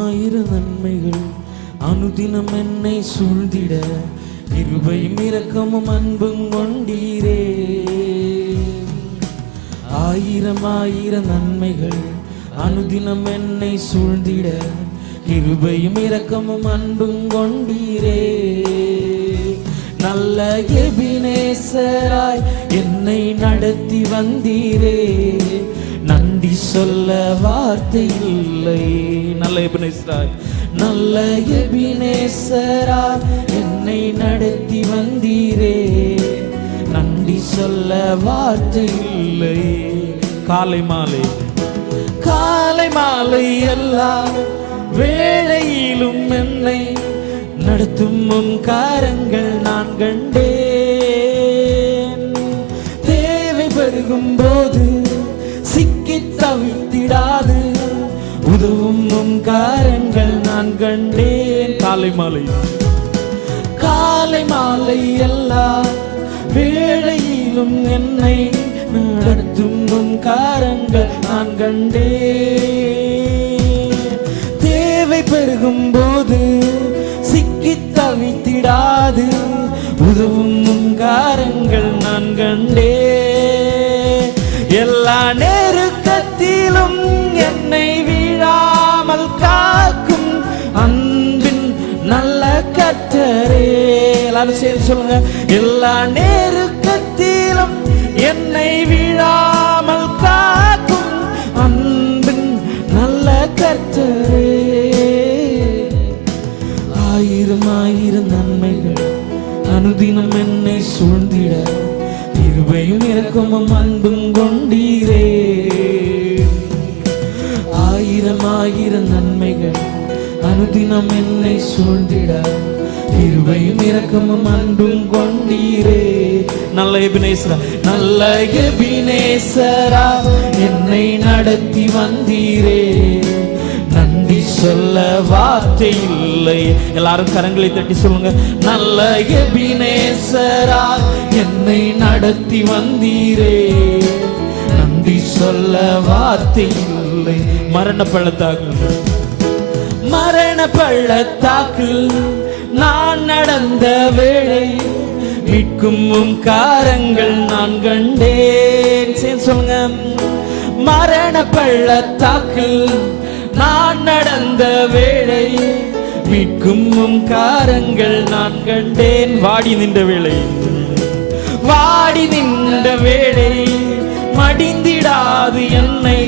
ஆயிரம் நன்மைகள் அனுதினம் என்னை சூழ்ந்திட கிருபையும் இரக்கமும் அன்பும் கொண்டீரே. ஆயிரம் நன்மைகள் அனுதினம் என்னை சூழ்ந்திட கிருபையும் இரக்கமும் அன்பும் கொண்டீரே. நல்ல எபினேசராய் என்னை நடத்தி வந்தீரே. நன்றி சொல்ல வார்த்தை இல்லை. நல்ல எபினேசராய் என்னை நடத்தி வந்தீரே. நன்றி சொல்ல வார்த்தை இல்லை. காலை மாலை எல்லா வேளையிலும் என்னை நடத்தும் காரங்கள் நான் கண்டேன். தேவை பெருகும் போது சிக்கி தவித்திடாது உதவும் காரங்கள் நான் கண்டேன். காலை மாலை எல்லா வேளையிலும் என்னை நடத்தும் காரங்கள் நான் கண்டேன். தேவை பெருகும் போது சிக்கி தவித்திடாது உதவும் காரங்கள் நான் கண்டேன். எல்லா நெருக்கத்திலும் என்னை வீழாமல் காக்கும் அன்பின் நல்ல கர்த்தரே. எல்லாரும் சேர்ந்து சொல்லுங்க. எல்லா நெருக்கத்திலும் என்னை வீழாமல் காக்கும் அன்பின் நல்ல கர்த்தரே. ஆயிரம் நன்மைகள் அனுதினம் என்னை சூழ்ந்திட கிருபையும் இரக்கமும் அன்பும் கொண்டீரே. ஆயிரம் நன்மைகள் அனுதினம் என்னை சூழ்ந்திட கிருபையும் இரக்கமும் அன்பும் கொண்டீரே. நல்ல எபினேசரா என்னை நடத்தி வந்தீரே. நன்றி சொல்ல வார்த்தை இல்லை. எல்லாரும் கரங்களை தட்டி சொல்லுங்க. நல்ல எபினேசரா என்னை நடத்தி வந்தீரே. நன்றி சொல்ல வார்த்தை இல்லை. மரண பள்ளத்தாக்கில் நான் நடந்த வேளை மீட்கும் காரங்கள் நான் கண்டேன். சொல்லுங்க. மரண பள்ளத்தாக்கில் நான் நடந்த வேளை மீட்கும் காரங்கள் நான் கண்டேன். வாடி நின்ற வேளை மடிந்திடாது என்னை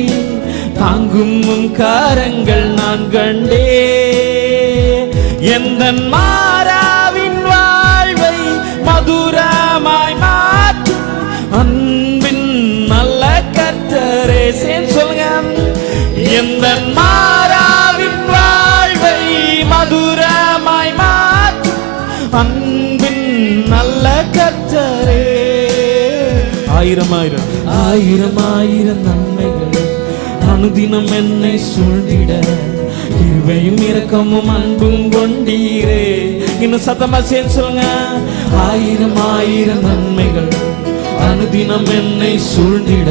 தாங்கும் காரங்கள் நான் கண்டேன். எந்தன் மாறாவின் வாழ்வை மதுரமாய் மாற்றும் அன்பின் நல்ல கர்த்தரே. சொல்லுங்க. எந்தன் மாறாவின் வாழ்வை மதுரமாய் மாற்றும் அன்பின் நல்ல கர்த்தரே. ஆயிரம் நன்மைகள் அனுதினம் என்னை சூழ்ந்திட கிருபையும் இரக்கமும் அன்பும் கொண்டீரே. இன்னும் சத்தமா சேர்ந்து சொல்லுங்க. ஆயிரம் நன்மைகள் அனுதினம் என்னை சூழ்ந்திட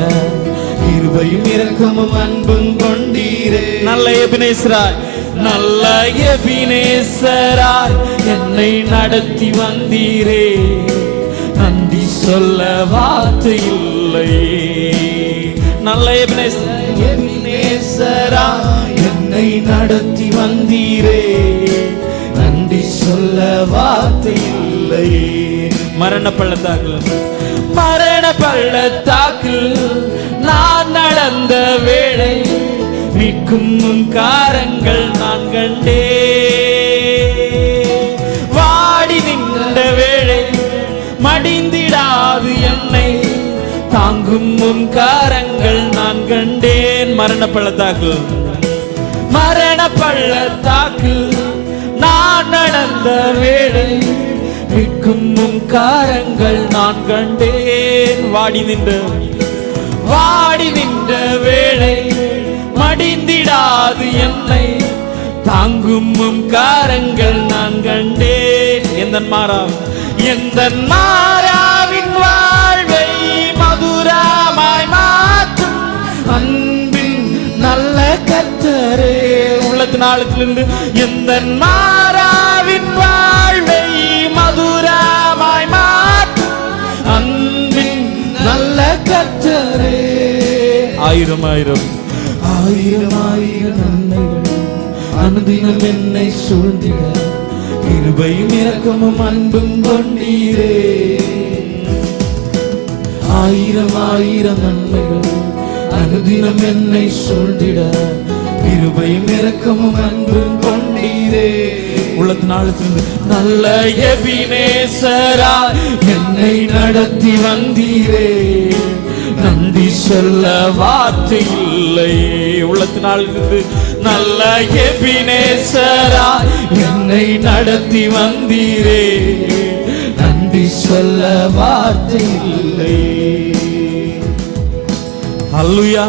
கிருபையும் இரக்கமும் அன்பும் கொண்டீரே. நல்ல எபினேசராய் என்னை நடத்தி வந்தீரே. நன்றி சொல்ல வார்த்தை இல்லை. நல்ல எபினேசராய் என்னை நடத்தி வந்தீரே. நன்றி சொல்ல வார்த்தை இல்லை. மரண பள்ளத்தாக்கில் நான் நடந்த வேளை மீட்கும் காரங்கள் நான் கண்டேன். வாடி நின்ற வேளை மடிந்திடாது என்னை தாங்கும் காரங்கள் நான் கண்டேன். மரண பள்ளத்தாக்கில் நான் நடந்த வேளை மீட்கும் காரங்கள் நான் கண்டேன். வாடி நின்ற வேளை மடிந்திடாது என்னை தாங்கும் காரங்கள் நான் கண்டேன். எந்தன் மாறாவின் வாழ்வை மதுரமாய் மாற்றும் அன்பின் நல்ல கர்த்தரே. நாளத்திலிருந்து எந்த மாறாவின் வாழ்வை மதுரமாய் மாற்றும் அன்பின் நல்ல கர்த்தரே. ஆயிரம் ஆயிரம் ஆயிரம் ஆயிரம் நன்மைகள் அனுதினம் என்னை சூழ்ந்திட கிருபையும் இரக்கமும் அன்பும் கொண்டீரே. ஆயிரம் ஆயிரம் நன்மைகள் அனுதினம் என்னை சூழ்ந்திட கிருபையும் இரக்கமும் அன்பும் கொண்டீரே. உள்ளத்தினாலும் நல்ல எபினேசரா என்னை நடத்தி வந்தீரே. நன்றி சொல்ல வார்த்தை இல்லையே. உள்ளத்தினால் இருந்து நல்ல எபினேசரா என்னை நடத்தி வந்தீரே. நன்றி சொல்ல வார்த்தை இல்லையே. அல்லேலூயா.